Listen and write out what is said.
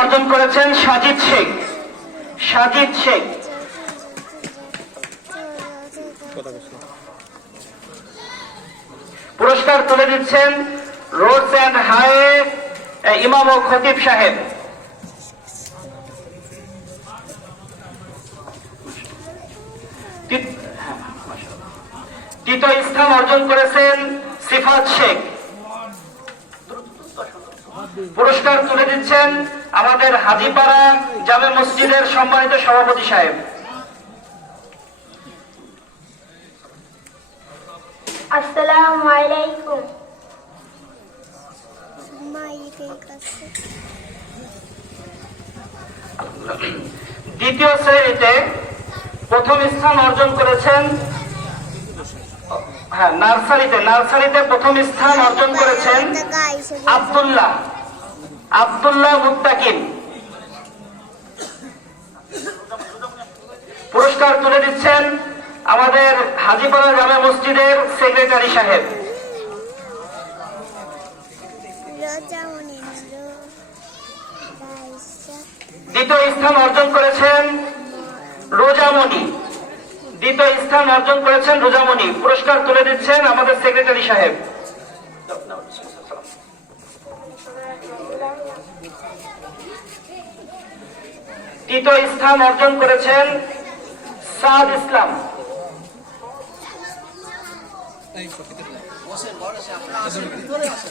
অর্জন করেছেন সাজিদ শেখ। সাজিদ শেখ। পুরস্কার তুলে দিচ্ছেন রোডস অ্যান্ড হাইওয়ে ইমাম ও খতিব সাহেব। তৃতীয় স্থান অর্জন করেছেন সিফাত শেখ। পুরস্কার তুলে দিচ্ছেন আমাদের হাজীপাড়া জামে মসজিদের সম্মানিত সভাপতি সাহেব। আসসালামু আলাইকুম। দ্বিতীয় শ্রেণীতে প্রথম স্থান অর্জন করেছেন, নার্সারিতে প্রথম স্থান অর্জন করেছেন আব্দুল্লাহ মুত্তাকিন। পুরস্কার তুলে দিচ্ছেন আমাদের হাজীপাড়া জামে মসজিদের সেক্রেটারি সাহেব। দ্বিতীয় স্থান অর্জন করেছেন রোজামণি। পুরস্কার তুলে দিচ্ছেন আমাদের সেক্রেটারি সাহেব। তৃতীয় স্থান অর্জন করেছেন সাদ ইসলাম।